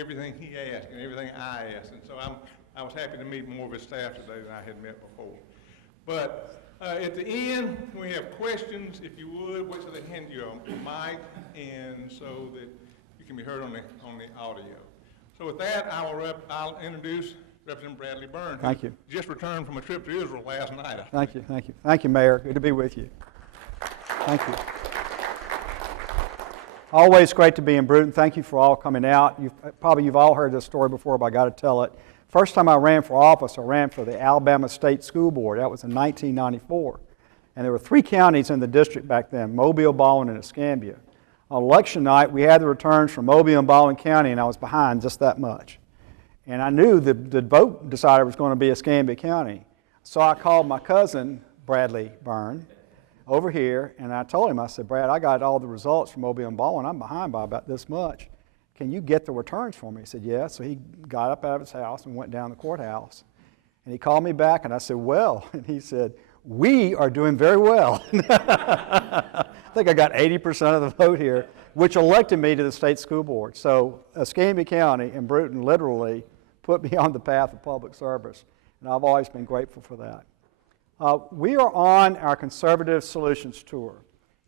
everything he asked and everything I asked. And so I was happy to meet more of his staff today than I had met before. But at the end, when we have questions, if you would, wait till they hand you a mic, and so that you can be heard on the audio. So with that, I'll introduce Representative Bradley Byrne. Thank you. Just returned from a trip to Israel last night. Thank you, thank you. Thank you, Mayor. Good to be with you. Thank you. Always great to be in Brewton. Thank you for all coming out. You've all heard this story before, but I got to tell it. First time I ran for office, I ran for the Alabama State School Board. That was in 1994. And there were 3 counties in the district back then, Mobile, Baldwin, and Escambia. On election night, we had the returns from Mobile and Baldwin County, and I was behind just that much. And I knew the vote decider was going to be Escambia County. So I called my cousin, Bradley Byrne, over here, and I told him, I said, Brad, I got all the results from Mobile and Baldwin. I'm behind by about this much. Can you get the returns for me? He said, yeah. So he got up out of his house and went down to the courthouse. And he called me back, and I said, well, and he said, we are doing very well. I think I got 80% of the vote here, which elected me to the state school board. So Escambia County and Brewton literally put me on the path of public service, and I've always been grateful for that. We are on our Conservative Solutions Tour.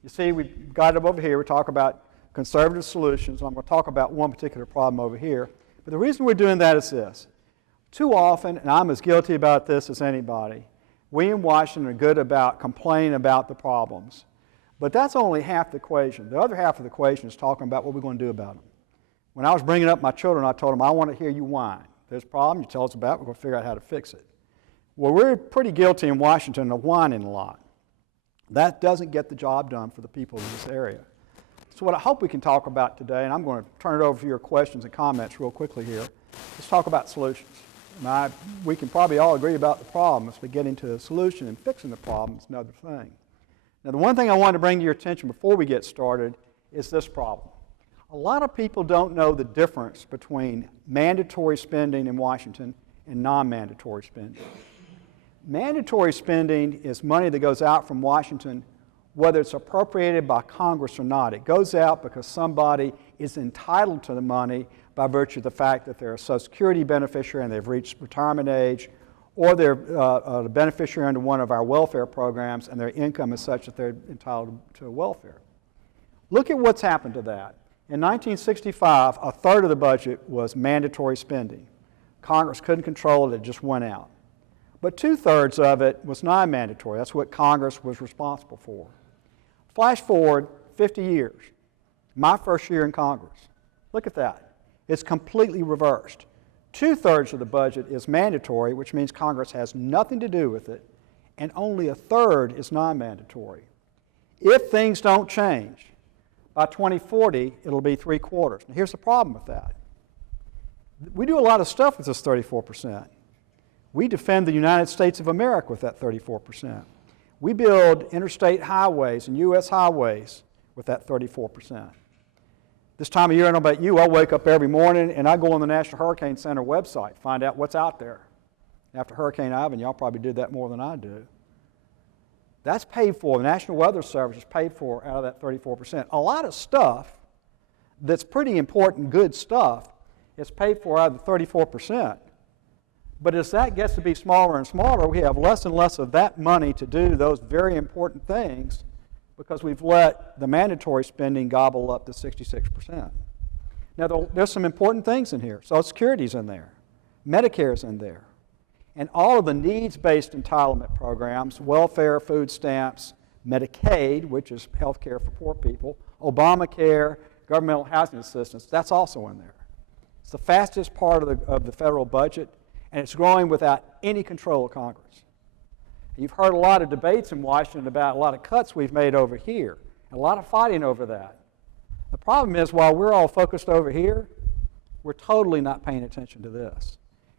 You see, we've got it over here. We talk about conservative solutions. I'm going to talk about one particular problem over here. But the reason we're doing that is this. Too often, and I'm as guilty about this as anybody, we in Washington are good about complaining about the problems. But that's only half the equation. The other half of the equation is talking about what we're going to do about them. When I was bringing up my children, I told them, I want to hear you whine. There's a problem, you tell us about it, we're going to figure out how to fix it. Well, we're pretty guilty in Washington of whining a lot. That doesn't get the job done for the people in this area. So what I hope we can talk about today, and I'm going to turn it over to your questions and comments real quickly here, let's talk about solutions. Now, we can probably all agree about the problems, but getting to a solution and fixing the problem is another thing. Now, the one thing I want to bring to your attention before we get started is this problem. A lot of people don't know the difference between mandatory spending in Washington and non-mandatory spending. Mandatory spending is money that goes out from Washington whether it's appropriated by Congress or not. It goes out because somebody is entitled to the money by virtue of the fact that they're a Social Security beneficiary and they've reached retirement age, or they're a beneficiary under one of our welfare programs and their income is such that they're entitled to welfare. Look at what's happened to that. In 1965, a third of the budget was mandatory spending. Congress couldn't control it, it just went out. But 2/3 of it was non-mandatory. That's what Congress was responsible for. Flash forward 50 years, my first year in Congress. Look at that. It's completely reversed. 2/3 of the budget is mandatory, which means Congress has nothing to do with it, and only 1/3 is non-mandatory. If things don't change, by 2040, it'll be 3/4. Now, here's the problem with that. We do a lot of stuff with this 34%. We defend the United States of America with that 34%. We build interstate highways and U.S. highways with that 34%. This time of year, I don't know about you, I wake up every morning and I go on the National Hurricane Center website, find out what's out there. After Hurricane Ivan, y'all probably did that more than I do. That's paid for. The National Weather Service is paid for out of that 34%. A lot of stuff that's pretty important, good stuff, is paid for out of the 34%. But as that gets to be smaller and smaller, we have less and less of that money to do those very important things because we've let the mandatory spending gobble up to 66%. Now, there's some important things in here. Social Security's in there. Medicare's in there. And all of the needs-based entitlement programs, welfare, food stamps, Medicaid, which is health care for poor people, Obamacare, governmental housing assistance, that's also in there. It's the fastest part of the federal budget, and it's growing without any control of Congress. You've heard a lot of debates in Washington about a lot of cuts we've made over here, and a lot of fighting over that. The problem is, while we're all focused over here, we're totally not paying attention to this.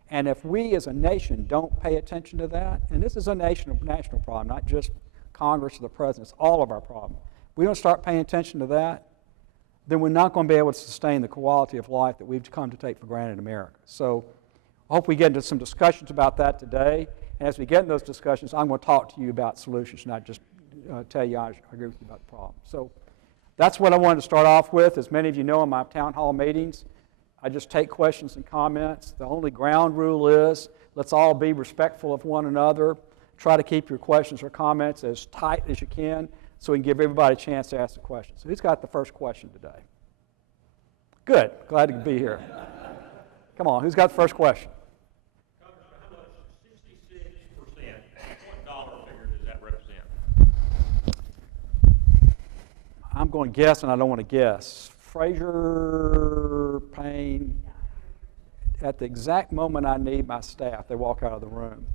And if we as a nation don't pay attention to that, and this is a national problem, not just Congress or the President, it's all of our problem. If we don't start paying attention to that, then we're not going to be able to sustain the quality of life that we've come to take for granted in America. So I hope we get into some discussions about that today. And as we get in those discussions, I'm going to talk to you about solutions, not just tell you I agree with you about the problem. So that's what I wanted to start off with. As many of you know in my town hall meetings, I just take questions and comments. The only ground rule is let's all be respectful of one another. Try to keep your questions or comments as tight as you can so we can give everybody a chance to ask the question. So who's got the first question today? Good. Glad to be here. Come on, who's got the first question? Congressman, how much 66%, what dollar figure does that represent? I'm going to guess, and I don't want to guess. Fraser Pain, at the exact moment I need my staff, they walk out of the room.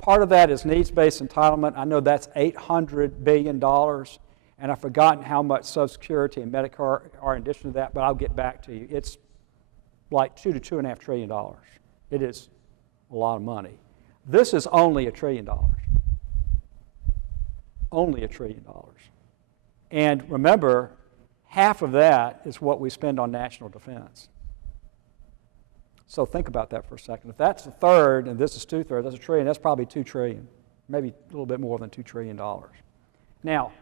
Part of that is needs-based entitlement. I know that's $800 billion, and I've forgotten how much Social Security and Medicare are in addition to that, but I'll get back to you. It's like $2 to $2.5 trillion. It is a lot of money. This is only $1 trillion. Only $1 trillion. And remember, half of that is what we spend on national defense. So think about that for a second. If that's a third, and this is two-thirds, that's $1 trillion, that's probably $2 trillion, maybe a little bit more than $2 trillion. Now,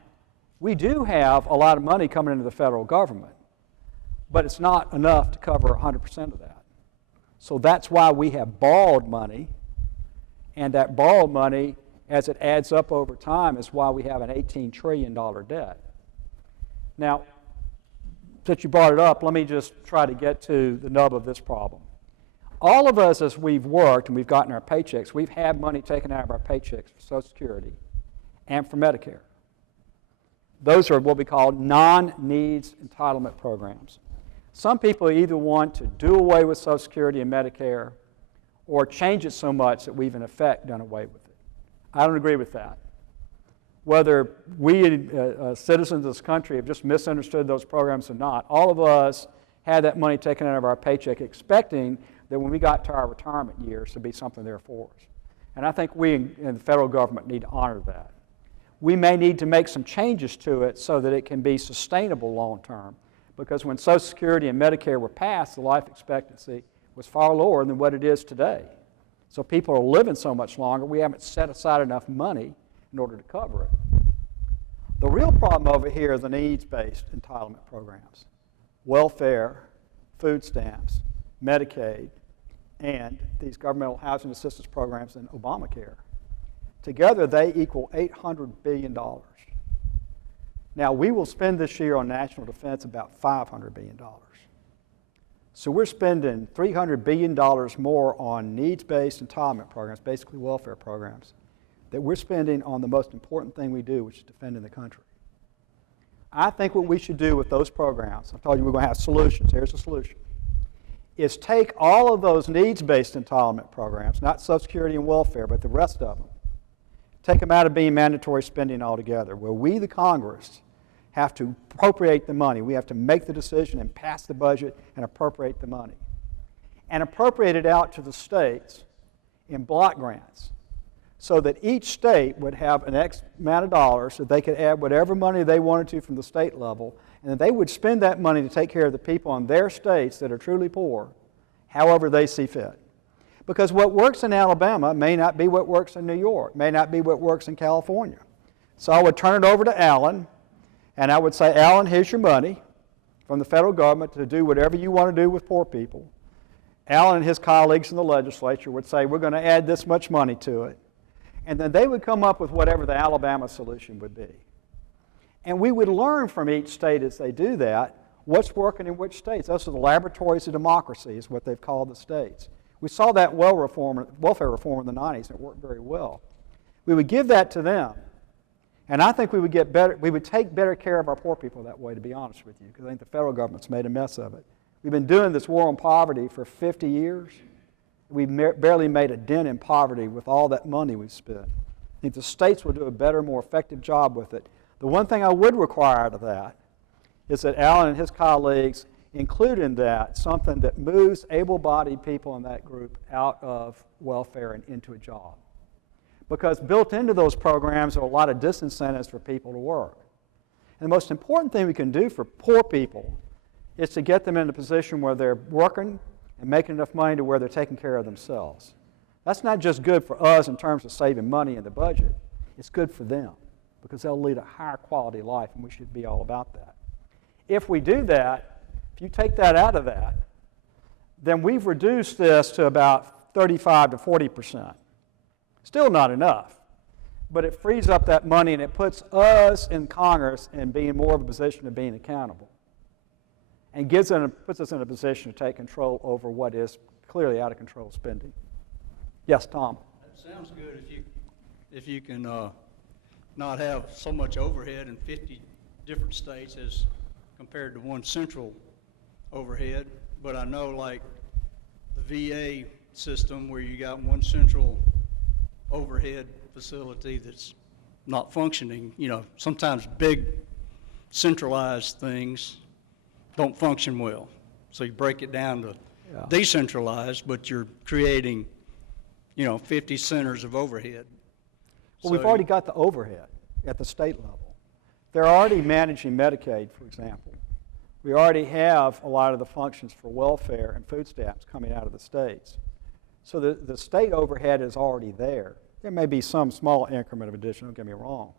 we do have a lot of money coming into the federal government, but it's not enough to cover 100% of that. So that's why we have borrowed money, and that borrowed money, as it adds up over time, is why we have an $18 trillion debt. Now, since you brought it up, let me just try to get to the nub of this problem. All of us, as we've worked and we've gotten our paychecks, we've had money taken out of our paychecks for Social Security and for Medicare. Those are what we call non-needs entitlement programs. Some people either want to do away with Social Security and Medicare or change it so much that we've in effect done away with it. I don't agree with that. Whether we citizens of this country have just misunderstood those programs or not, all of us had that money taken out of our paycheck expecting that when we got to our retirement years to be something there for us. And I think we in the federal government need to honor that. We may need to make some changes to it so that it can be sustainable long term, because when Social Security and Medicare were passed, the life expectancy was far lower than what it is today. So people are living so much longer, we haven't set aside enough money in order to cover it. The real problem over here is the needs-based entitlement programs. Welfare, food stamps, Medicaid, and these governmental housing assistance programs and Obamacare. Together, they equal $800 billion. Now, we will spend this year on national defense about $500 billion. So we're spending $300 billion more on needs-based entitlement programs, basically welfare programs, that we're spending on the most important thing we do, which is defending the country. I think what we should do with those programs, I told you we're going to have solutions, here's the solution, is take all of those needs-based entitlement programs, not Social Security and welfare, but the rest of them, take them out of being mandatory spending altogether, where we, the Congress, have to appropriate the money. We have to make the decision and pass the budget and appropriate the money. And appropriate it out to the states in block grants, so that each state would have an X amount of dollars so they could add whatever money they wanted to from the state level, and then they would spend that money to take care of the people in their states that are truly poor, however they see fit. Because what works in Alabama may not be what works in New York, may not be what works in California. So I would turn it over to Alan, and I would say, Alan, here's your money from the federal government to do whatever you want to do with poor people. Alan and his colleagues in the legislature would say, we're going to add this much money to it. And then they would come up with whatever the Alabama solution would be. And we would learn from each state as they do that what's working in which states. Those are the laboratories of democracy is what they've called the states. We saw that welfare reform in the 90s, and it worked very well. We would give that to them, and I think we would take better care of our poor people that way, to be honest with you, because I think the federal government's made a mess of it. We've been doing this war on poverty for 50 years. We've barely made a dent in poverty with all that money we've spent. I think the states will do a better, more effective job with it. The one thing I would require out of that is that Alan and his colleagues include in that something that moves able-bodied people in that group out of welfare and into a job. Because built into those programs are a lot of disincentives for people to work. And the most important thing we can do for poor people is to get them in a position where they're working and making enough money to where they're taking care of themselves. That's not just good for us in terms of saving money in the budget. It's good for them because they'll lead a higher quality life, and we should be all about that. If we do that, If you take that out of that, then we've reduced this to about 35 to 40%. Still not enough, but it frees up that money and it puts us in Congress in being more of a position of being accountable and puts us in a position to take control over what is clearly out of control spending. Yes, Tom? That sounds good if you can not have so much overhead in 50 different states as compared to one central overhead. But I know like the VA system where you got one central overhead facility that's not functioning, you know, sometimes big centralized things don't function well. So you break it down to decentralized, but you're creating, 50 centers of overhead. Well, we've already got the overhead at the state level. They're already managing Medicaid, for example. We already have a lot of the functions for welfare and food stamps coming out of the states. So the state overhead is already there. There may be some small increment of addition, don't get me wrong.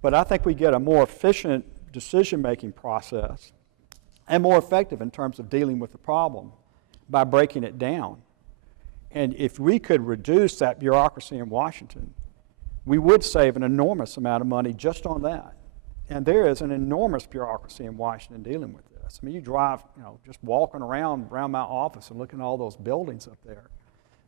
But I think we get a more efficient decision-making process and more effective in terms of dealing with the problem by breaking it down. And if we could reduce that bureaucracy in Washington, we would save an enormous amount of money just on that. And there is an enormous bureaucracy in Washington dealing with this. I mean, you drive, just walking around my office and looking at all those buildings up there.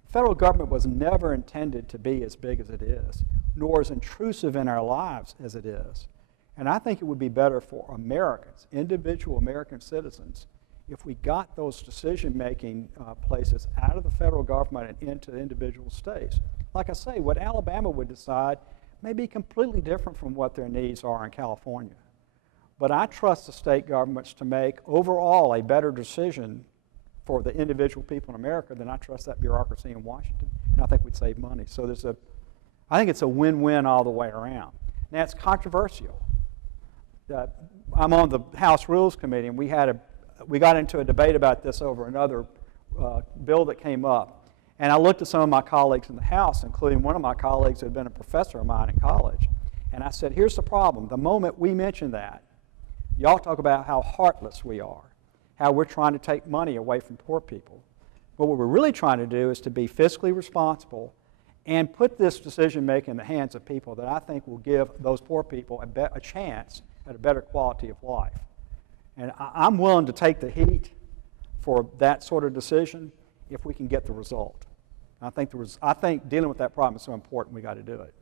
The federal government was never intended to be as big as it is, nor as intrusive in our lives as it is. And I think it would be better for Americans, individual American citizens, if we got those decision-making places out of the federal government and into individual states. Like I say, what Alabama would decide may be completely different from what their needs are in California. But I trust the state governments to make overall a better decision for the individual people in America than I trust that bureaucracy in Washington. And I think we'd save money. So I think it's a win-win all the way around. Now, it's controversial. I'm on the House Rules Committee, and we got into a debate about this over another bill that came up. And I looked at some of my colleagues in the House, including one of my colleagues who had been a professor of mine in college. And I said, here's the problem. The moment we mention that, y'all talk about how heartless we are, how we're trying to take money away from poor people. But what we're really trying to do is to be fiscally responsible and put this decision-making in the hands of people that I think will give those poor people a chance at a better quality of life. And I'm willing to take the heat for that sort of decision if we can get the result. I think dealing with that problem is so important we got to do it.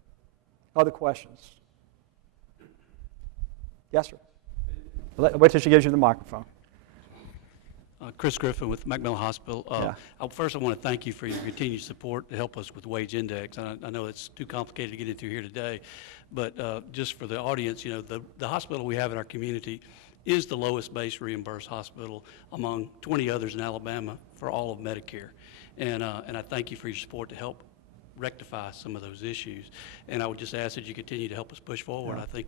Other questions? Yes, sir. Wait till she gives you the microphone. Chris Griffin with Megno Hospital. Yeah. First, I want to thank you for your continued support to help us with wage index. I know it's too complicated to get into here today, but just for the audience, the hospital we have in our community is the lowest base reimbursed hospital among 20 others in Alabama for all of Medicare. And I thank you for your support to help rectify some of those issues. And I would just ask that you continue to help us push forward. Yeah. I think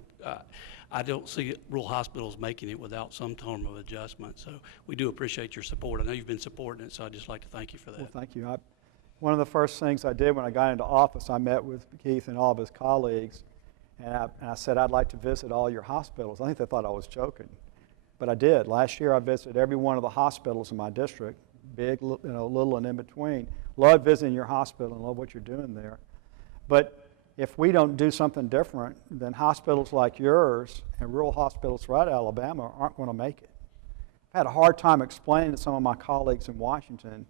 I don't see rural hospitals making it without some form of adjustment. So we do appreciate your support. I know you've been supporting it, so I'd just like to thank you for that. Well, thank you. One of the first things I did when I got into office, I met with Keith and all of his colleagues, and I said, I'd like to visit all your hospitals. I think they thought I was joking, but I did. Last year, I visited every one of the hospitals in my district, big, little, and in between. Love visiting your hospital and love what you're doing there. But if we don't do something different, then hospitals like yours and rural hospitals throughout Alabama aren't going to make it. I had a hard time explaining to some of my colleagues in Washington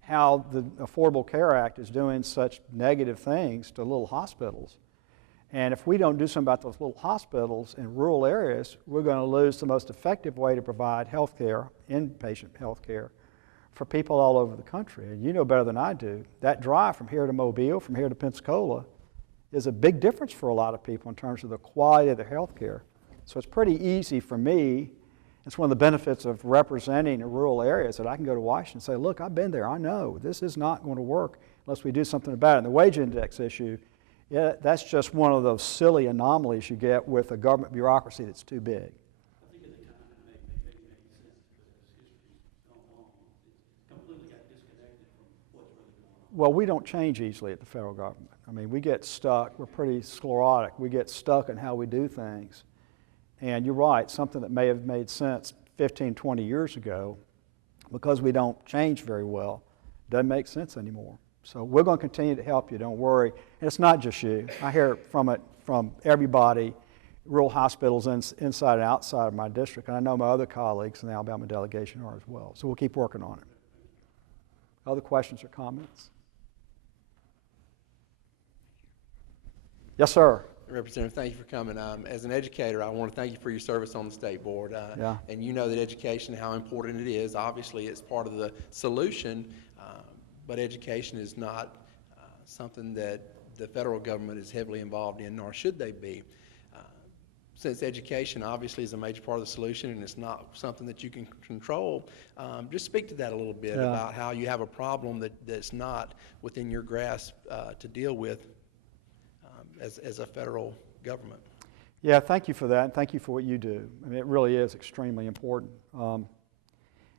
how the Affordable Care Act is doing such negative things to little hospitals. And if we don't do something about those little hospitals in rural areas, we're going to lose the most effective way to provide health care, inpatient health care, for people all over the country. And you know better than I do, that drive from here to Mobile, from here to Pensacola, is a big difference for a lot of people in terms of the quality of their health care. So it's pretty easy for me. It's one of the benefits of representing in rural areas that I can go to Washington and say, look, I've been there, I know. This is not going to work unless we do something about it. And the wage index issue, that's just one of those silly anomalies you get with a government bureaucracy that's too big. Well, we don't change easily at the federal government. I mean, we get stuck. We're pretty sclerotic. We get stuck in how we do things. And you're right, something that may have made sense 15, 20 years ago, because we don't change very well, doesn't make sense anymore. So we're going to continue to help you, don't worry. And it's not just you. I hear it from everybody, rural hospitals inside and outside of my district, and I know my other colleagues in the Alabama delegation are as well. So we'll keep working on it. Other questions or comments? Yes, sir. Representative, thank you for coming. As an educator, I want to thank you for your service on the state board. Yeah. And you know that education, how important it is. Obviously, it's part of the solution, but education is not something that the federal government is heavily involved in, nor should they be. Since education obviously is a major part of the solution and it's not something that you can control, just speak to that a little bit about how you have a problem that's not within your grasp to deal with as a federal government. Yeah, thank you for that, and thank you for what you do. I mean, it really is extremely important.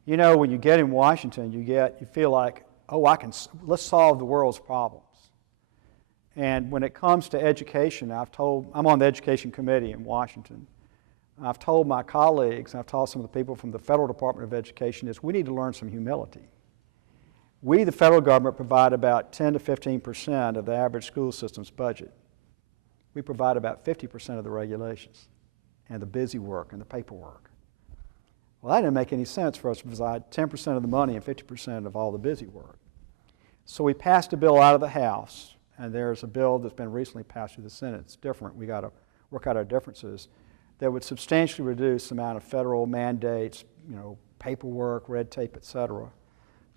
You know, when you get in Washington, you feel like, oh, let's solve the world's problems. And when it comes to education, I'm on the education committee in Washington. I've told my colleagues, and I've told some of the people from the Federal Department of Education, is we need to learn some humility. We, the federal government, provide about 10 to 15% of the average school system's budget. We provide about 50% of the regulations and the busy work and the paperwork. Well, that didn't make any sense for us to provide 10% of the money and 50% of all the busy work. So we passed a bill out of the House, and there's a bill that's been recently passed through the Senate. It's different. We got to work out our differences, that would substantially reduce the amount of federal mandates, paperwork, red tape, et cetera,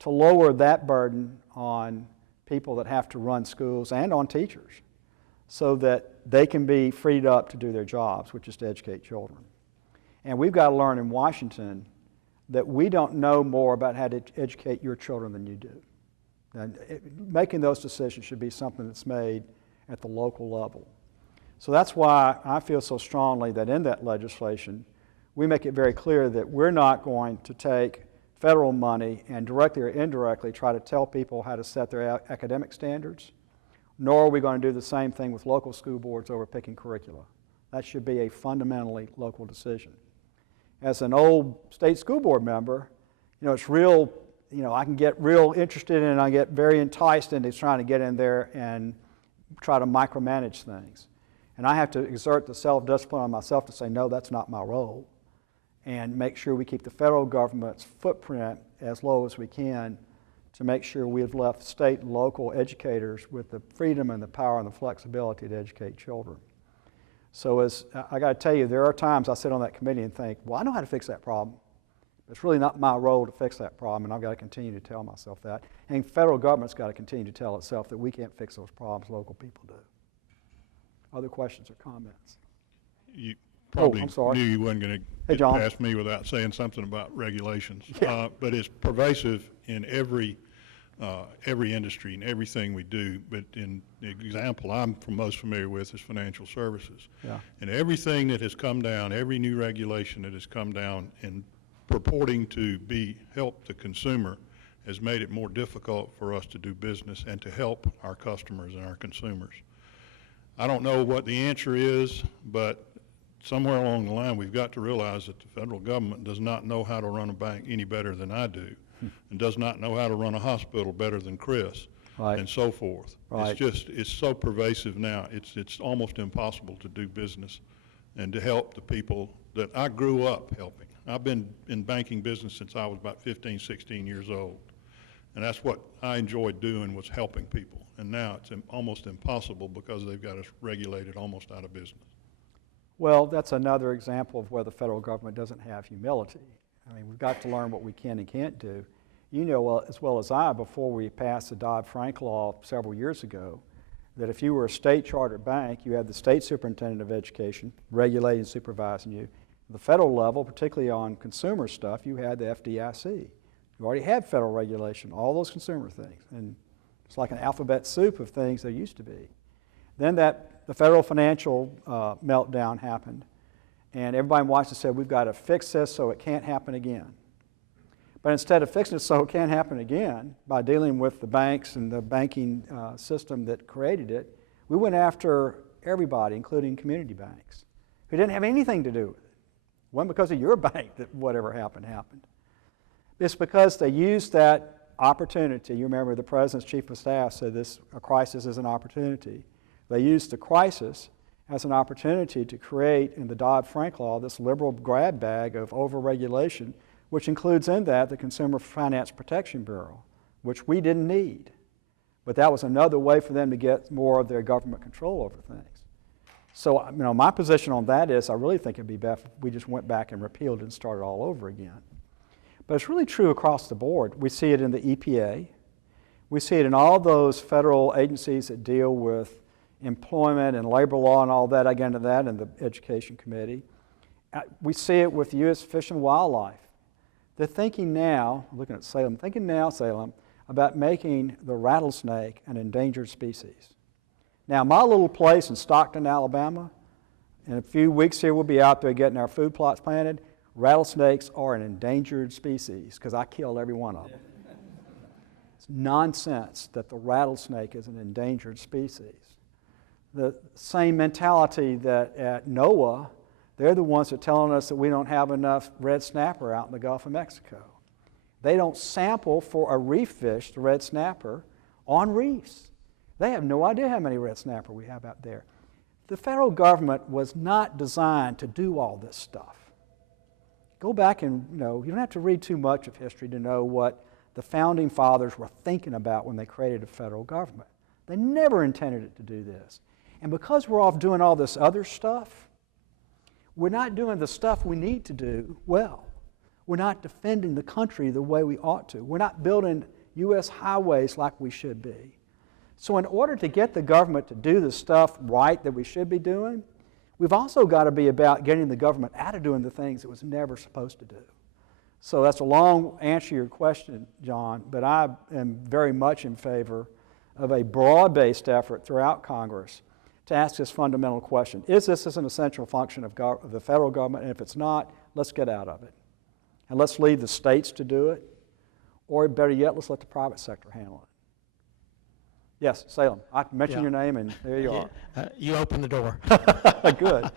to lower that burden on people that have to run schools and on teachers, so that they can be freed up to do their jobs, which is to educate children. And we've got to learn in Washington that we don't know more about how to educate your children than you do. And making those decisions should be something that's made at the local level. So that's why I feel so strongly that in that legislation, we make it very clear that we're not going to take federal money and directly or indirectly try to tell people how to set their academic standards, nor are we going to do the same thing with local school boards over picking curricula. That should be a fundamentally local decision. As an old state school board member, it's real, I can get real interested and I get very enticed into trying to get in there and try to micromanage things. And I have to exert the self-discipline on myself to say, no, that's not my role, and make sure we keep the federal government's footprint as low as we can to make sure we've left state and local educators with the freedom and the power and the flexibility to educate children. So I got to tell you, there are times I sit on that committee and think, well, I know how to fix that problem. It's really not my role to fix that problem, and I've got to continue to tell myself that. And federal government's got to continue to tell itself that we can't fix those problems, local people do. Other questions or comments? You probably I'm sorry. knew you wasn't going to get past me without saying something about regulations. Yeah. But it's pervasive in every industry and everything we do. But in the example I'm most familiar with is financial services. Yeah. And everything that has come down, every new regulation that has come down and purporting to help the consumer has made it more difficult for us to do business and to help our customers and our consumers. I don't know what the answer is, but somewhere along the line we've got to realize that the federal government does not know how to run a bank any better than I do, and does not know how to run a hospital better than Chris, right, and so forth. Right. It's so pervasive now, it's almost impossible to do business and to help the people that I grew up helping. I've been in banking business since I was about 15, 16 years old. And that's what I enjoyed doing, was helping people. And now it's almost impossible because they've got us regulated almost out of business. Well, that's another example of where the federal government doesn't have humility. I mean, we've got to learn what we can and can't do. You know as well as I, before we passed the Dodd-Frank law several years ago, that if you were a state chartered bank, you had the state superintendent of education regulating and supervising you. At the federal level, particularly on consumer stuff, you had the FDIC. You already had federal regulation, all those consumer things. And it's like an alphabet soup of things there used to be. Then the federal financial meltdown happened, and everybody in Washington said, we've got to fix this so it can't happen again. But instead of fixing it so it can't happen again, by dealing with the banks and the banking system that created it, we went after everybody, including community banks, who didn't have anything to do with it. It wasn't because of your bank that whatever happened happened. It's because they used that opportunity. You remember the President's Chief of Staff said a crisis is an opportunity. They used the crisis as an opportunity to create in the Dodd-Frank law this liberal grab bag of overregulation, which includes in that the Consumer Finance Protection Bureau, which we didn't need. But that was another way for them to get more of their government control over things. So, my position on that is I really think it'd be better if we just went back and repealed it and started all over again. But it's really true across the board. We see it in the EPA. We see it in all those federal agencies that deal with employment and labor law and all that. I get into that in the Education Committee. We see it with U.S. Fish and Wildlife. They're thinking now, looking at Salem, about making the rattlesnake an endangered species. Now, my little place in Stockton, Alabama, in a few weeks here we'll be out there getting our food plots planted. Rattlesnakes are an endangered species because I killed every one of them. It's nonsense that the rattlesnake is an endangered species. The same mentality that at NOAA, they're the ones that are telling us that we don't have enough red snapper out in the Gulf of Mexico. They don't sample for a reef fish, the red snapper, on reefs. They have no idea how many red snapper we have out there. The federal government was not designed to do all this stuff. Go back and, you don't have to read too much of history to know what the founding fathers were thinking about when they created a federal government. They never intended it to do this. And because we're off doing all this other stuff, we're not doing the stuff we need to do well. We're not defending the country the way we ought to. We're not building U.S. highways like we should be. So in order to get the government to do the stuff right that we should be doing, we've also got to be about getting the government out of doing the things it was never supposed to do. So that's a long answer to your question, John, but I am very much in favor of a broad-based effort throughout Congress to ask this fundamental question. Is this an essential function of the federal government? And if it's not, let's get out of it. And let's leave the states to do it, or better yet, let's let the private sector handle it. Yes, Salem. I mentioned your name, and there you are. You opened the door. Good.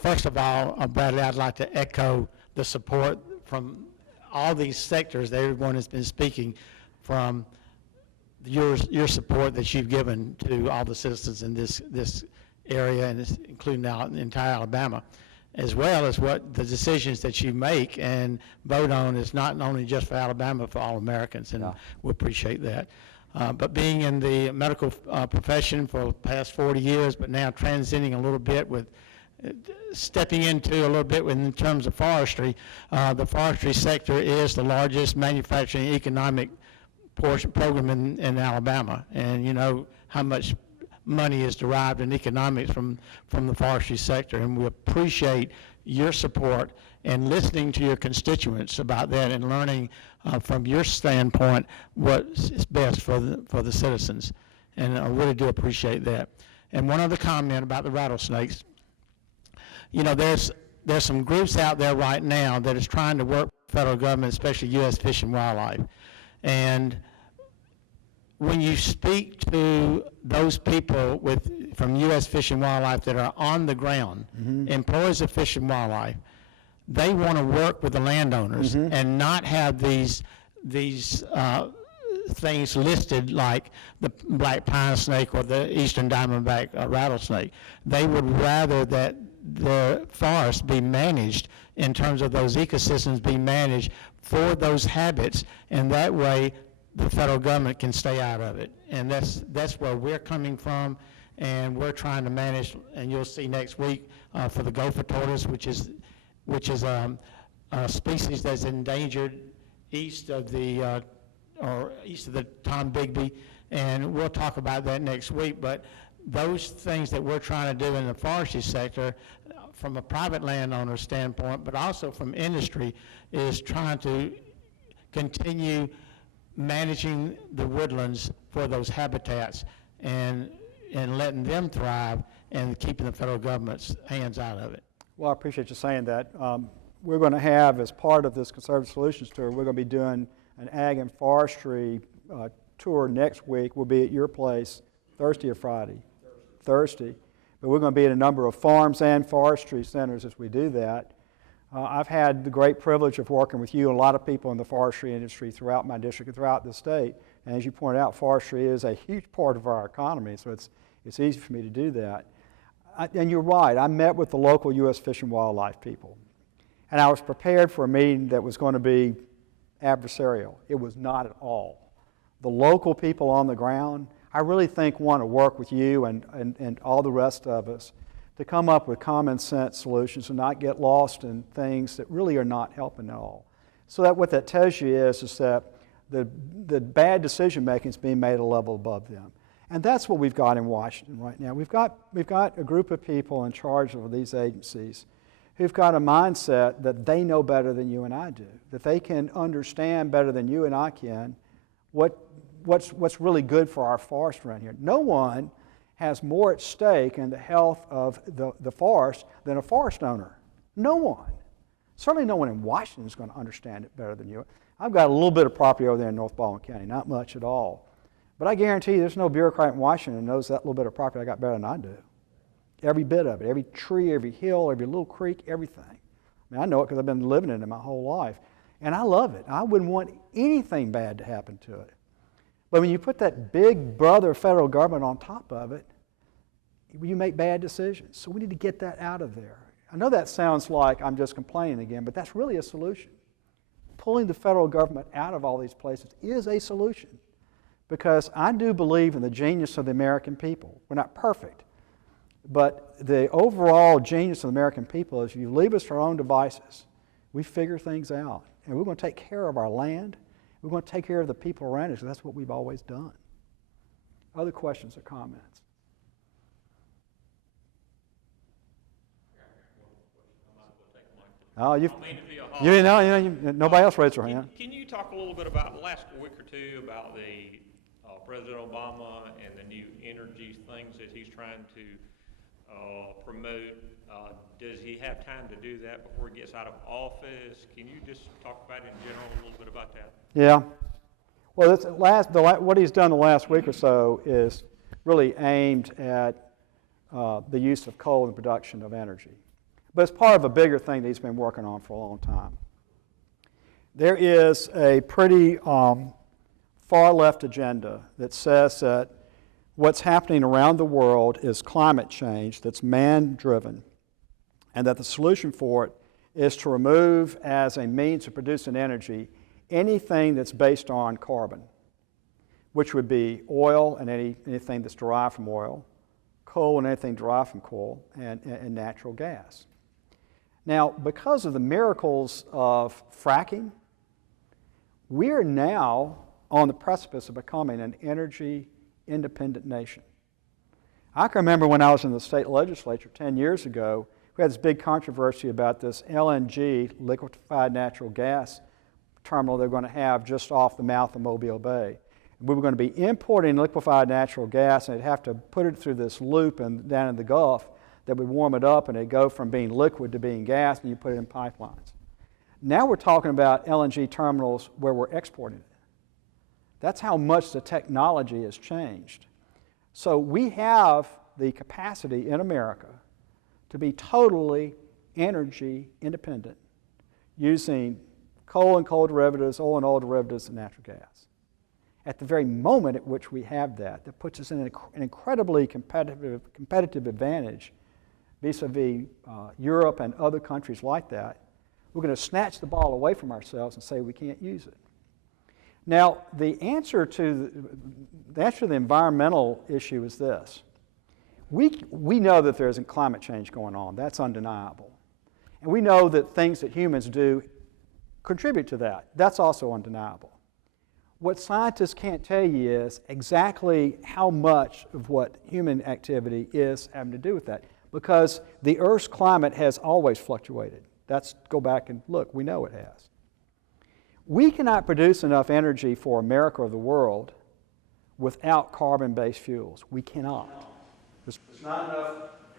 First of all, Bradley, I'd like to echo the support from all these sectors that everyone has been speaking from your support that you've given to all the citizens in this area, and including now entire Alabama, as well as what the decisions that you make and vote on is not only just for Alabama, but for all Americans, and we appreciate that. But being in the medical profession for the past 40 years, but now transitioning a little bit with stepping into a little bit in terms of forestry, the forestry sector is the largest manufacturing economic program in Alabama, and you know how much money is derived in economics from the forestry sector, and we appreciate your support and listening to your constituents about that and learning from your standpoint what is best for the citizens, and I really do appreciate that. And one other comment about the rattlesnakes. You know, there's some groups out there right now that is trying to work with the federal government, especially U.S. Fish and Wildlife. And when you speak to those people from U.S. Fish and Wildlife that are on the ground, employees of Fish and Wildlife, they want to work with the landowners and not have these things listed like the black pine snake or the eastern diamondback rattlesnake. They would rather that the forest be managed in terms of those ecosystems be managed for those habits, and that way the federal government can stay out of it. And that's where we're coming from, and we're trying to manage, and you'll see next week for the gopher tortoise, which is a species that's endangered east of the Tom Bigby, and we'll talk about that next week. But those things that we're trying to do in the forestry sector from a private landowner standpoint, but also from industry, is trying to continue managing the woodlands for those habitats and letting them thrive and keeping the federal government's hands out of it. Well, I appreciate you saying that. We're going to have, as part of this Conservative Solutions Tour, we're going to be doing an ag and forestry tour next week. We'll be at your place Thursday or Friday? Thursday. But we're going to be at a number of farms and forestry centers as we do that. I've had the great privilege of working with you and a lot of people in the forestry industry throughout my district and throughout the state. And as you pointed out, forestry is a huge part of our economy, so it's easy for me to do that. And you're right, I met with the local U.S. Fish and Wildlife people. And I was prepared for a meeting that was going to be adversarial. It was not at all. The local people on the ground, I really think, want to work with you and all the rest of us to come up with common sense solutions and not get lost in things that really are not helping at all. So that what that tells you is that the bad decision making is being made at a level above them. And that's what we've got in Washington right now. We've got a group of people in charge of these agencies who've got a mindset that they know better than you and I do, that they can understand better than you and I can what's really good for our forest around here. No one has more at stake in the health of the forest than a forest owner. No one. Certainly no one in Washington is going to understand it better than you. I've got a little bit of property over there in North Baldwin County, not much at all. But I guarantee you there's no bureaucrat in Washington who knows that little bit of property I got better than I do. Every bit of it, every tree, every hill, every little creek, everything. I mean, I know it because I've been living in it my whole life. And I love it. I wouldn't want anything bad to happen to it. But when you put that big brother federal government on top of it, you make bad decisions. So we need to get that out of there. I know that sounds like I'm just complaining again, but that's really a solution. Pulling the federal government out of all these places is a solution, because I do believe in the genius of the American people. We're not perfect, but the overall genius of the American people is if you leave us to our own devices, we figure things out. And we're going to take care of our land. We're going to take care of the people around us. That's what we've always done. Other questions or comments? Oh, you nobody else raised their hand. Can you talk a little bit about the last week or two about the President Obama and the new energy things that he's trying to promote? Does he have time to do that before he gets out of office? Can you just talk about it in general a little bit about that? Yeah. Well, what he's done the last week or so is really aimed at the use of coal in the production of energy. But it's part of a bigger thing that he's been working on for a long time. There is a pretty far left agenda that says that what's happening around the world is climate change that's man-driven, and that the solution for it is to remove as a means of producing energy anything that's based on carbon, which would be oil and anything that's derived from oil, coal and anything derived from coal, and natural gas. Now, because of the miracles of fracking, we are now on the precipice of becoming an energy-independent nation. I can remember when I was in the state legislature 10 years ago, we had this big controversy about this LNG, liquefied natural gas terminal they're going to have just off the mouth of Mobile Bay. We were going to be importing liquefied natural gas, and they'd have to put it through this loop down in the Gulf that would warm it up, and it'd go from being liquid to being gas, and you put it in pipelines. Now we're talking about LNG terminals where we're exporting it. That's how much the technology has changed. So we have the capacity in America to be totally energy independent using coal and coal derivatives, oil and oil derivatives, and natural gas. At the very moment at which we have that puts us in an incredibly competitive advantage vis-a-vis Europe and other countries like that. We're going to snatch the ball away from ourselves and say we can't use it. Now, the answer to the environmental issue is this. We know that there isn't climate change going on. That's undeniable. And we know that things that humans do contribute to that. That's also undeniable. What scientists can't tell you is exactly how much of what human activity is having to do with that, because the Earth's climate has always fluctuated. Go back and look. We know it has. We cannot produce enough energy for America or the world without carbon-based fuels. We cannot. There's not enough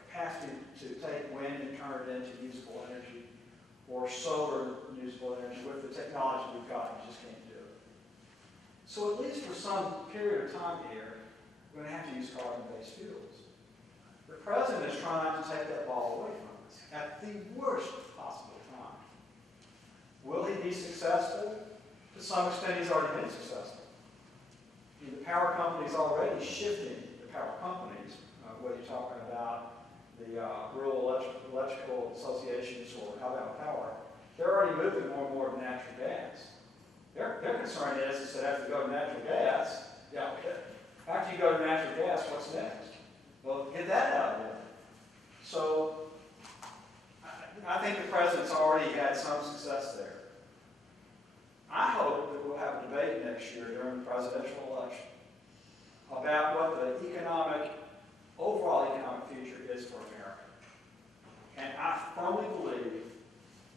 capacity to take wind and turn it into usable energy, or solar usable energy with the technology we've got. You just can't do it. So at least for some period of time here, we're going to have to use carbon-based fuels. The president is trying to take that ball away from us at the worst possible time. be successful? To some extent, he's already been successful. I mean, the power companies already shifting, the power companies, whether you're talking about the Rural Electrical Associations or Alabama Power, they're already moving more and more to natural gas. Their concern is that after you go to natural gas, after you go to natural gas, what's next? Well, get that out of there. So I think the president's already had some success there. I hope that we'll have a debate next year during the presidential election about what the overall economic future is for America. And I firmly believe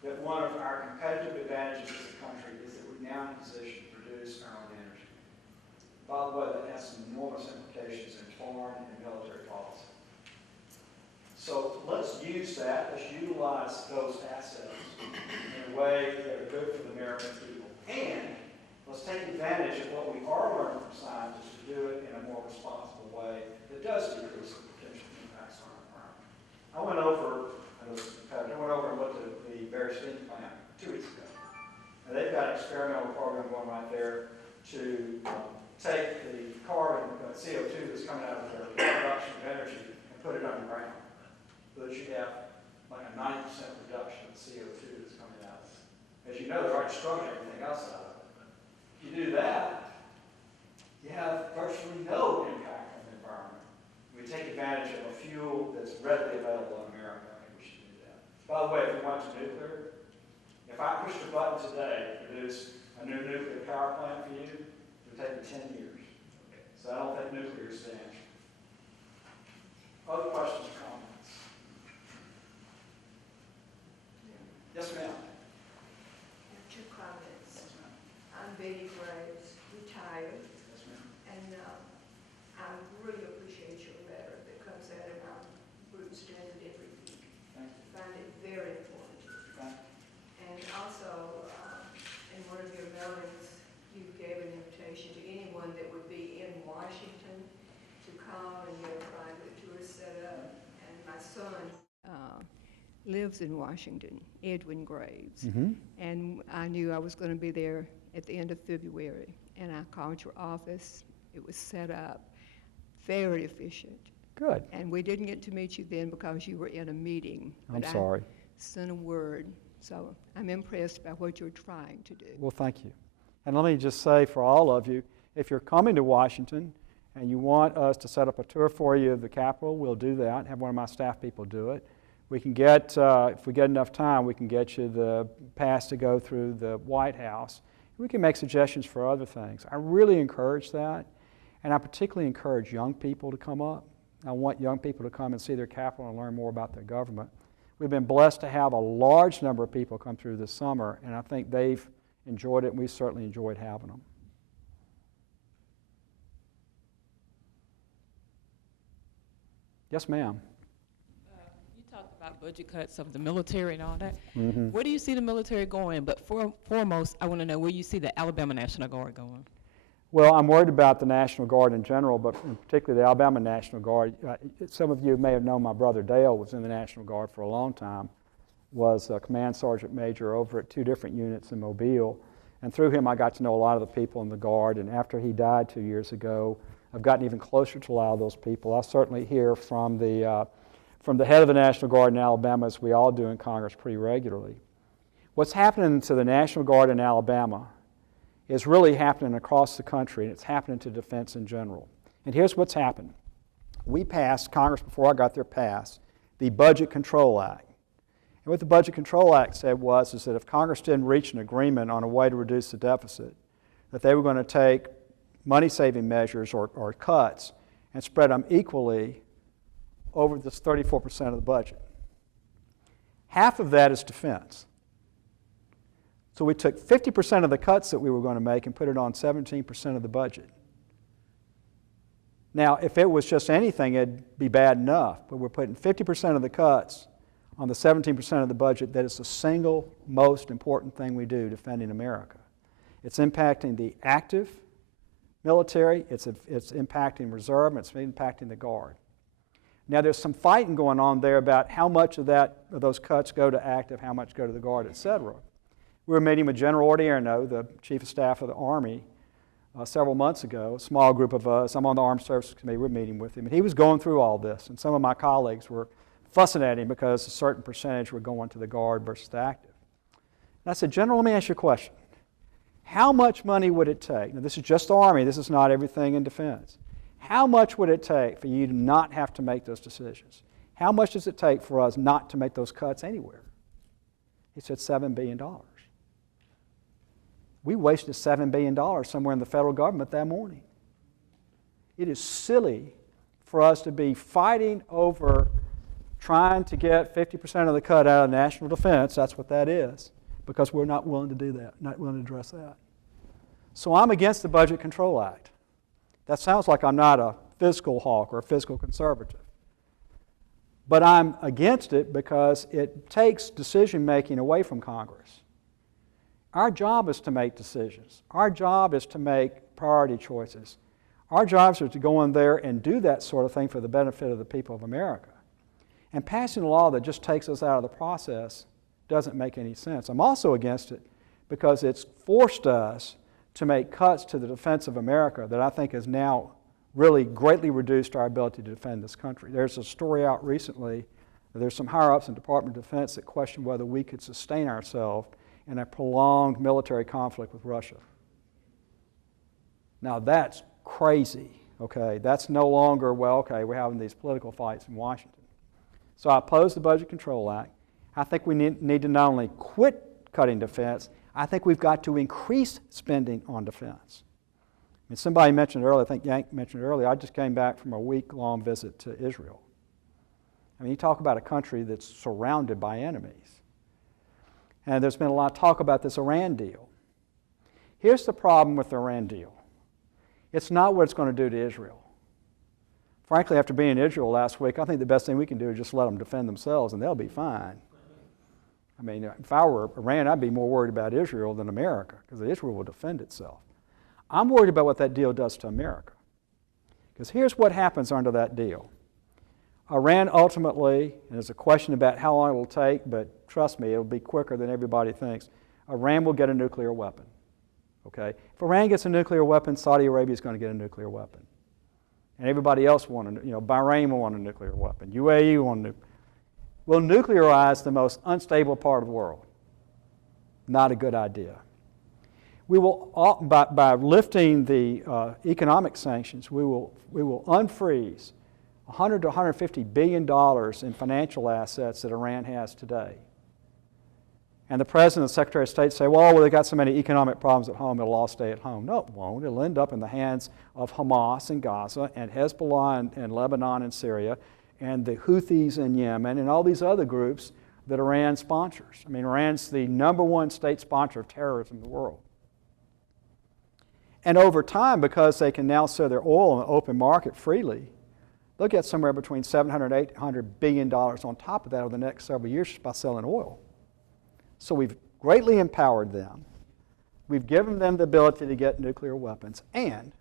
that one of our competitive advantages as a country is that we're now in a position to produce our own energy. By the way, that has some enormous implications in foreign and military policy. So let's use that, let's utilize those assets in a way that are good for the American people. And let's take advantage of what we are learning from scientists to do it in a more responsible way that does decrease the potential impacts on our environment. I went over and looked at the Byrne steam plant 2 weeks ago. And they've got an experimental program going right there to take the carbon, CO2 that's coming out of their production of energy and put it underground. So that you have like a 90% reduction of CO2 that's coming out. As you know, they're already struggling everything else out of it. If you do that, you have virtually no impact on the environment. We take advantage of a fuel that's readily available in America. I think we should do that. By the way, if we went to nuclear, if I pushed a button today to produce a new nuclear power plant for you, it would take me 10 years. So I don't think nuclear is the answer. Other questions or comments? Yes, ma'am. Two comments. I'm Betty Graves, retired, Yes, ma'am. and I really appreciate your letter that comes out in our Bruton Standard every week. Thank you. Find it very informative. Thank you. And also, in one of your mailings, you gave an invitation to anyone that would be in Washington to come and get a private tour set up. And my son lives in Washington, Edwin Graves. Mm-hmm. And I knew I was going to be there at the end of February. And I called your office. It was set up, very efficient. Good. And we didn't get to meet you then because you were in a meeting. I'm but sorry. I sent a word. So I'm impressed by what you're trying to do. Well, thank you. And let me just say for all of you, if you're coming to Washington and you want us to set up a tour for you of the Capitol, we'll do that. Have one of my staff people do it. We can get, if we get enough time, we can get you the pass to go through the White House. We can make suggestions for other things. I really encourage that, and I particularly encourage young people to come up. I want young people to come and see their Capitol and learn more about their government. We've been blessed to have a large number of people come through this summer, and I think they've enjoyed it, and we certainly enjoyed having them. Yes, ma'am. You talked about budget cuts of the military and all that. Mm-hmm. Where do you see the military going? But foremost, I want to know where you see the Alabama National Guard going. Well, I'm worried about the National Guard in general, but particularly the Alabama National Guard. Some of you may have known my brother Dale was in the National Guard for a long time, was a command sergeant major over at 2 different units in Mobile. And through him, I got to know a lot of the people in the Guard. And after he died 2 years ago, I've gotten even closer to a lot of those people. I certainly hear from the head of the National Guard in Alabama, as we all do in Congress pretty regularly. What's happening to the National Guard in Alabama is really happening across the country, and it's happening to defense in general. And here's what's happened. We passed, Congress before I got there passed, the Budget Control Act. And what the Budget Control Act said is that if Congress didn't reach an agreement on a way to reduce the deficit, that they were going to take money-saving measures or cuts and spread them equally over this 34% of the budget. Half of that is defense. So we took 50% of the cuts that we were going to make and put it on 17% of the budget. Now, if it was just anything, it'd be bad enough, but we're putting 50% of the cuts on the 17% of the budget that is the single most important thing we do defending America. It's impacting the active military, it's impacting reserve, and it's impacting the Guard. Now, there's some fighting going on there about how much of those cuts go to active, how much go to the Guard, et cetera. We were meeting with General Odierno, the Chief of Staff of the Army, several months ago, a small group of us. I'm on the Armed Services Committee. We're meeting with him. And he was going through all this. And some of my colleagues were fussing at him because a certain percentage were going to the Guard versus the active. And I said, General, let me ask you a question. How much money would it take? Now, this is just the Army. This is not everything in defense. How much would it take for you to not have to make those decisions? How much does it take for us not to make those cuts anywhere? He said $7 billion. We wasted $7 billion somewhere in the federal government that morning. It is silly for us to be fighting over trying to get 50% of the cut out of national defense, that's what that is, because we're not willing to do that, not willing to address that. So I'm against the Budget Control Act. That sounds like I'm not a fiscal hawk or a fiscal conservative. But I'm against it because it takes decision-making away from Congress. Our job is to make decisions. Our job is to make priority choices. Our jobs are to go in there and do that sort of thing for the benefit of the people of America. And passing a law that just takes us out of the process doesn't make any sense. I'm also against it because it's forced us to make cuts to the defense of America that I think has now really greatly reduced our ability to defend this country. There's a story out recently that there's some higher-ups in the Department of Defense that question whether we could sustain ourselves in a prolonged military conflict with Russia. Now that's crazy, okay? That's no longer, well, okay, we're having these political fights in Washington. So I oppose the Budget Control Act. I think we need to not only quit cutting defense, I think we've got to increase spending on defense. I mean, somebody mentioned earlier, I think Yank mentioned earlier, I just came back from a week-long visit to Israel. I mean, you talk about a country that's surrounded by enemies. And there's been a lot of talk about this Iran deal. Here's the problem with the Iran deal. It's not what it's going to do to Israel. Frankly, after being in Israel last week, I think the best thing we can do is just let them defend themselves and they'll be fine. I mean, if I were Iran, I'd be more worried about Israel than America because Israel will defend itself. I'm worried about what that deal does to America. Because here's what happens under that deal. Iran ultimately, and there's a question about how long it will take, but trust me, it'll be quicker than everybody thinks. Iran will get a nuclear weapon. Okay? If Iran gets a nuclear weapon, Saudi Arabia is going to get a nuclear weapon. And everybody else will want Bahrain will want a nuclear weapon. UAE will want a nuclear. We'll nuclearize the most unstable part of the world. Not a good idea. We will, by lifting the economic sanctions, we will unfreeze $100 to $150 billion in financial assets that Iran has today. And the President and the Secretary of State say, well, they've got so many economic problems at home, it'll all stay at home. No, it won't. It'll end up in the hands of Hamas in Gaza and Hezbollah in Lebanon and Syria and the Houthis in Yemen and all these other groups that Iran sponsors. I mean, Iran's the #1 state sponsor of terrorism in the world. And over time, because they can now sell their oil in the open market freely, they'll get somewhere between $700 and $800 billion on top of that over the next several years just by selling oil. So we've greatly empowered them. We've given them the ability to get nuclear weapons, and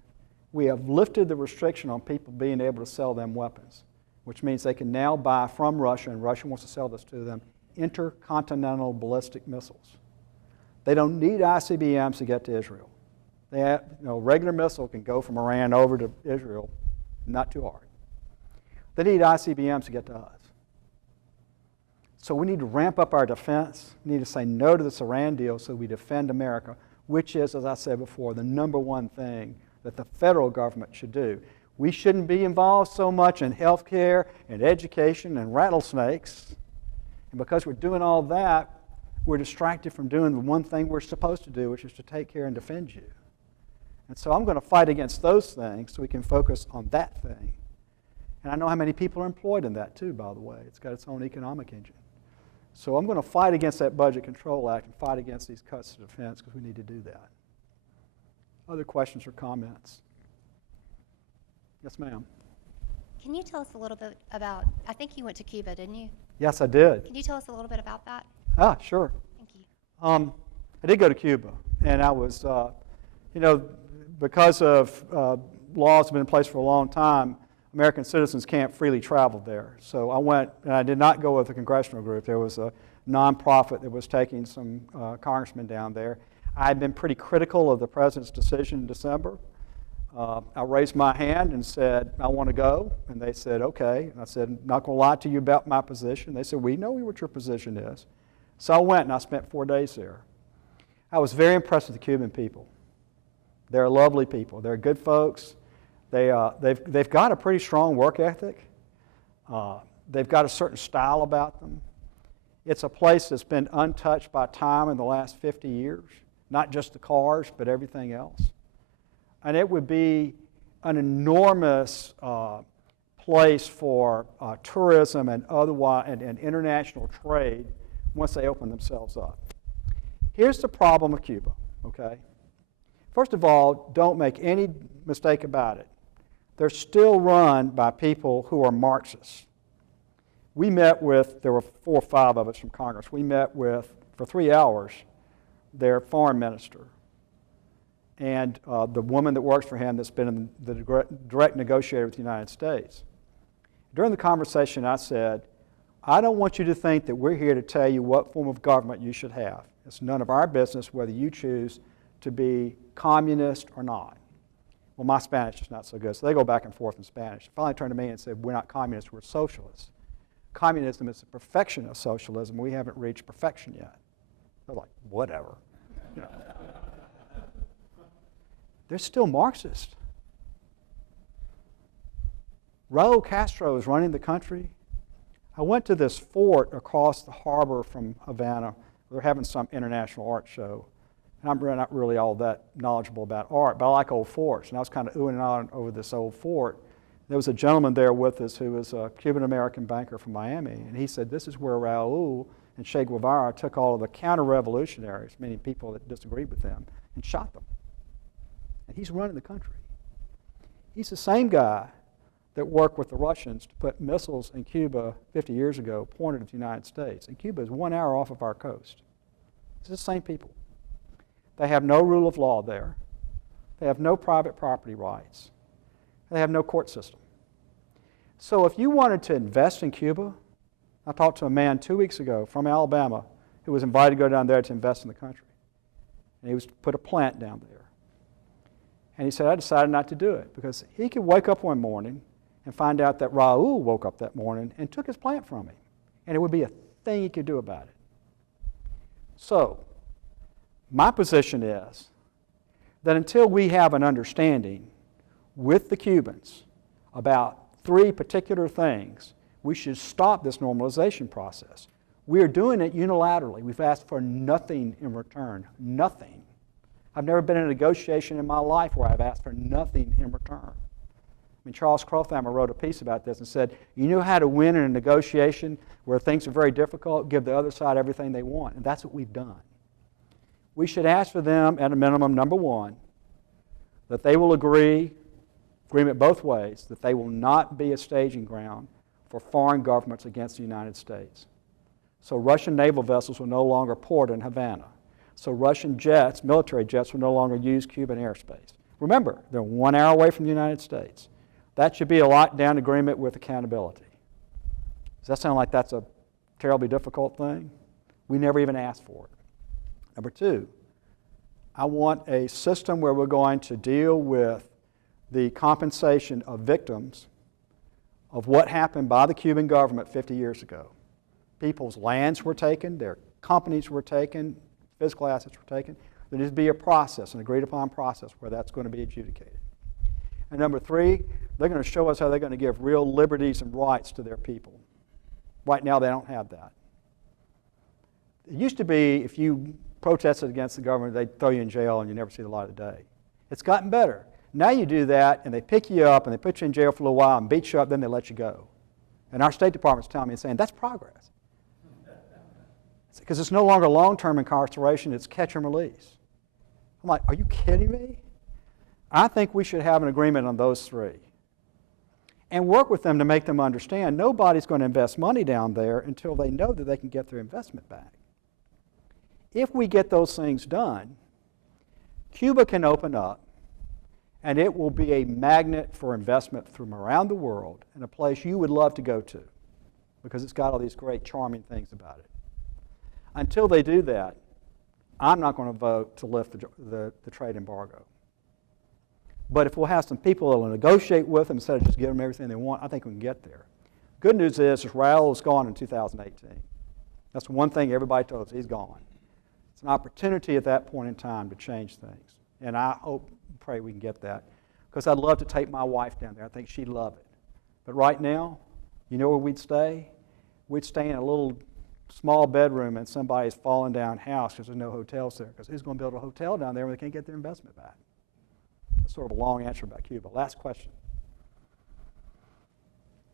we have lifted the restriction on people being able to sell them weapons, which means they can now buy from Russia, and Russia wants to sell this to them, intercontinental ballistic missiles. They don't need ICBMs to get to Israel. They have, regular missile can go from Iran over to Israel, not too hard. They need ICBMs to get to us. So we need to ramp up our defense. We need to say no to this Iran deal so we defend America, which is, as I said before, the #1 thing that the federal government should do. We shouldn't be involved so much in health care and education and rattlesnakes. And because we're doing all that, we're distracted from doing the one thing we're supposed to do, which is to take care and defend you. And so I'm going to fight against those things so we can focus on that thing. And I know how many people are employed in that too, by the way. It's got its own economic engine. So I'm going to fight against that Budget Control Act and fight against these cuts to defense because we need to do that. Other questions or comments? Yes, ma'am. Can you tell us a little bit about, I think you went to Cuba, didn't you? Yes, I did. Can you tell us a little bit about that? Sure. Thank you. I did go to Cuba, and I was, because of laws have been in place for a long time, American citizens can't freely travel there. So I went, and I did not go with a congressional group. There was a nonprofit that was taking some congressmen down there. I had been pretty critical of the president's decision in December. I raised my hand and said, I want to go. And they said, okay. And I said, I'm not going to lie to you about my position. They said, we know what your position is. So I went and I spent 4 days there. I was very impressed with the Cuban people. They're lovely people. They're good folks. They've got a pretty strong work ethic. They've got a certain style about them. It's a place that's been untouched by time in the last 50 years, not just the cars, but everything else. And it would be an enormous place for tourism and otherwise and international trade once they open themselves up. Here's the problem with Cuba, okay? First of all, don't make any mistake about it. They're still run by people who are Marxists. We met with, there were 4 or 5 of us from Congress, we met with, for 3 hours, their foreign minister and the woman that works for him that's been the direct negotiator with the United States. During the conversation, I said, I don't want you to think that we're here to tell you what form of government you should have. It's none of our business whether you choose to be communist or not. Well, my Spanish is not so good, so they go back and forth in Spanish. Finally turned to me and said, we're not communists, we're socialists. Communism is the perfection of socialism. We haven't reached perfection yet. I was like, whatever. You know. They're still Marxist. Raul Castro is running the country. I went to this fort across the harbor from Havana. They're having some international art show. And I'm not really all that knowledgeable about art, but I like old forts. And I was kind of oohing and ahhing over this old fort. There was a gentleman there with us who was a Cuban-American banker from Miami. And he said, this is where Raul and Che Guevara took all of the counter-revolutionaries, meaning people that disagreed with them, and shot them. And he's running the country. He's the same guy that worked with the Russians to put missiles in Cuba 50 years ago pointed at the United States. And Cuba is 1 hour off of our coast. It's the same people. They have no rule of law there. They have no private property rights. They have no court system. So if you wanted to invest in Cuba, I talked to a man 2 weeks ago from Alabama who was invited to go down there to invest in the country. And he was to put a plant down there. And he said, I decided not to do it because he could wake up one morning and find out that Raul woke up that morning and took his plant from him. And it would be a thing he could do about it. So, my position is that until we have an understanding with the Cubans about 3 particular things, we should stop this normalization process. We are doing it unilaterally. We've asked for nothing in return, nothing. I've never been in a negotiation in my life where I've asked for nothing in return. I mean, Charles Crothammer wrote a piece about this and said, you know how to win in a negotiation where things are very difficult, give the other side everything they want. And that's what we've done. We should ask for them, at a minimum, number 1, that they will agreement both ways, that they will not be a staging ground for foreign governments against the United States. So Russian naval vessels will no longer port in Havana. So Russian jets, military jets, will no longer use Cuban airspace. Remember, they're 1 hour away from the United States. That should be a lockdown agreement with accountability. Does that sound like that's a terribly difficult thing? We never even asked for it. Number 2, I want a system where we're going to deal with the compensation of victims of what happened by the Cuban government 50 years ago. People's lands were taken, their companies were taken, physical assets were taken. There needs to be a process, an agreed upon process where that's going to be adjudicated. And number 3, they're going to show us how they're going to give real liberties and rights to their people. Right now they don't have that. It used to be if you protested against the government, they'd throw you in jail and you never see the light of day. It's gotten better. Now you do that and they pick you up and they put you in jail for a little while and beat you up, then they let you go. And our State Department's telling me and saying, that's progress. Because it's no longer long-term incarceration, it's catch and release. I'm like, are you kidding me? I think we should have an agreement on those 3. And work with them to make them understand nobody's going to invest money down there until they know that they can get their investment back. If we get those things done, Cuba can open up and it will be a magnet for investment from around the world and a place you would love to go to because it's got all these great charming things about it. Until they do that, I'm not going to vote to lift the trade embargo. But if we'll have some people that will negotiate with them instead of just giving them everything they want, I think we can get there. Good news is Raul is gone in 2018. That's one thing everybody told us, he's gone. It's an opportunity at that point in time to change things. And I hope and pray we can get that. Because I'd love to take my wife down there. I think she'd love it. But right now, you know where we'd stay? We'd stay in a little small bedroom in somebody's fallen down house because there's no hotels there. Because who's going to build a hotel down there when they can't get their investment back? That's sort of a long answer about Cuba. Last question.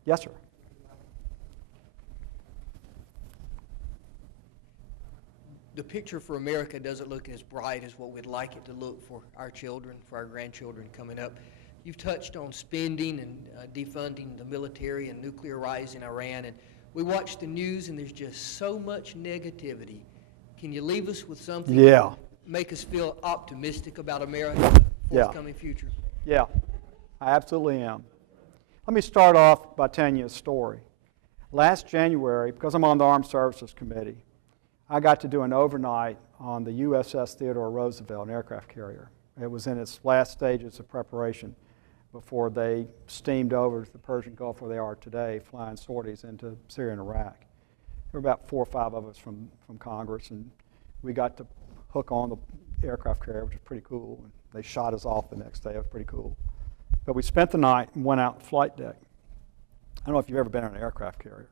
Yes, sir. The picture for America doesn't look as bright as what we'd like it to look for our children, for our grandchildren coming up. You've touched on spending and defunding the military and nuclearizing Iran, and we watch the news and there's just so much negativity. Can you leave us with something to make us feel optimistic about America's forthcoming future? Yeah, I absolutely am. Let me start off by telling you a story. Last January, because I'm on the Armed Services Committee, I got to do an overnight on the USS Theodore Roosevelt, an aircraft carrier. It was in its last stages of preparation before they steamed over to the Persian Gulf where they are today, flying sorties into Syria and Iraq. There were about 4 or 5 of us from Congress, and we got to hook on the aircraft carrier, which was pretty cool. And they shot us off the next day. It was pretty cool. But we spent the night and went out the flight deck. I don't know if you've ever been on an aircraft carrier.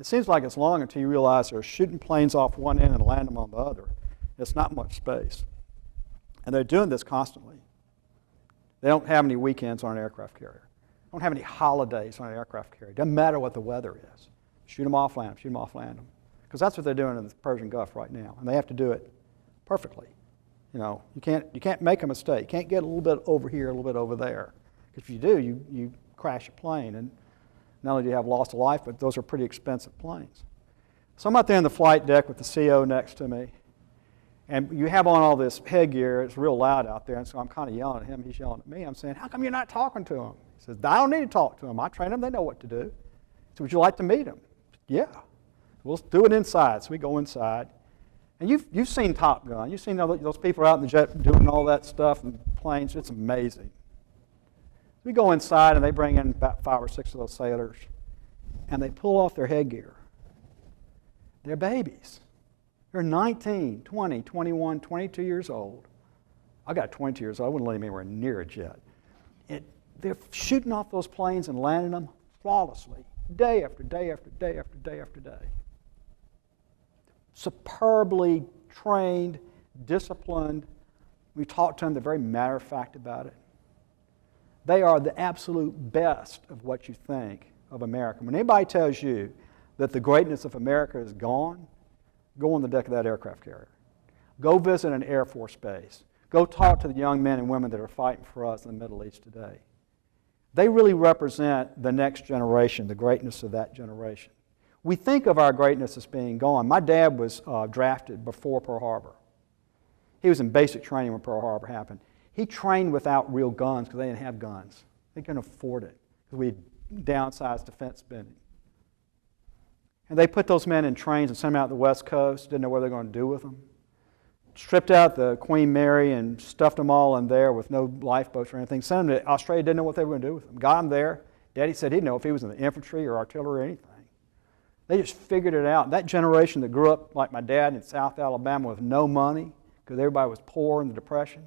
It seems like it's long until you realize they're shooting planes off one end and landing them on the other. It's not much space. And they're doing this constantly. They don't have any weekends on an aircraft carrier. They don't have any holidays on an aircraft carrier. It doesn't matter what the weather is. Shoot them off, land them, shoot them off, land them. Because that's what they're doing in the Persian Gulf right now. And they have to do it perfectly. You know, you can't make a mistake. You can't get a little bit over here, a little bit over there. If you do, you crash a plane. And not only do you have loss of life, but those are pretty expensive planes. So I'm out there on the flight deck with the CO next to me. And you have on all this headgear. It's real loud out there. And so I'm kind of yelling at him. He's yelling at me. I'm saying, how come you're not talking to him? He says, I don't need to talk to them. I train them. They know what to do. So would you like to meet them? Yeah. We'll do it inside. So we go inside. And you've seen Top Gun. You've seen those people out in the jet doing all that stuff and planes. It's amazing. We go inside, and they bring in about 5 or 6 of those sailors, and they pull off their headgear. They're babies. They're 19, 20, 21, 22 years old. I got 22 years old. I wouldn't let him anywhere near a jet. They're shooting off those planes and landing them flawlessly, day after day after day after day after day. Superbly trained, disciplined. We talk to them. They're very matter-of-fact about it. They are the absolute best of what you think of America. When anybody tells you that the greatness of America is gone, go on the deck of that aircraft carrier. Go visit an Air Force base. Go talk to the young men and women that are fighting for us in the Middle East today. They really represent the next generation, the greatness of that generation. We think of our greatness as being gone. My dad was drafted before Pearl Harbor. He was in basic training when Pearl Harbor happened. He trained without real guns because they didn't have guns. They couldn't afford it because we downsized defense spending. And they put those men in trains and sent them out to the West Coast, didn't know what they were going to do with them. Stripped out the Queen Mary and stuffed them all in there with no lifeboats or anything. Sent them to Australia, didn't know what they were going to do with them. Got them there. Daddy said he'd know if he was in the infantry or artillery or anything. They just figured it out. That generation that grew up like my dad in South Alabama with no money because everybody was poor in the Depression,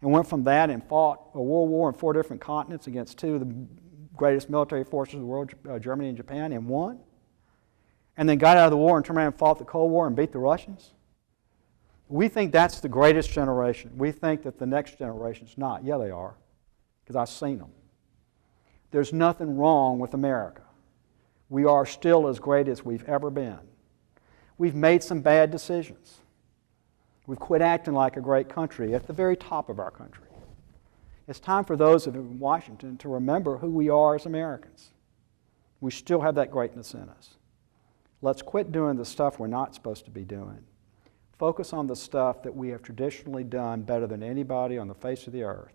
and went from that and fought a world war in 4 different continents against 2 of the greatest military forces of the world, Germany and Japan, and won. And then got out of the war and turned around and fought the Cold War and beat the Russians. We think that's the greatest generation. We think that the next generation's not. Yeah, they are, because I've seen them. There's nothing wrong with America. We are still as great as we've ever been. We've made some bad decisions. We've quit acting like a great country at the very top of our country. It's time for those of you in Washington to remember who we are as Americans. We still have that greatness in us. Let's quit doing the stuff we're not supposed to be doing. Focus on the stuff that we have traditionally done better than anybody on the face of the earth.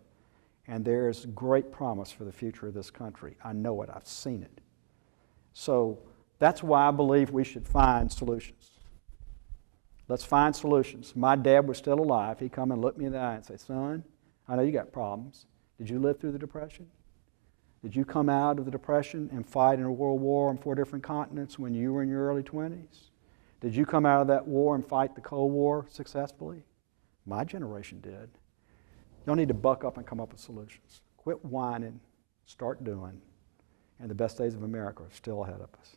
And there is great promise for the future of this country. I know it. I've seen it. So that's why I believe we should find solutions. Let's find solutions. My dad was still alive. He'd come and look me in the eye and say, son, I know you got problems. Did you live through the Depression? Did you come out of the Depression and fight in a world war on 4 different continents when you were in your early 20s? Did you come out of that war and fight the Cold War successfully? My generation did. Y'all need to buck up and come up with solutions. Quit whining, start doing, and the best days of America are still ahead of us.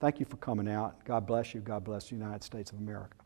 Thank you for coming out. God bless you. God bless the United States of America.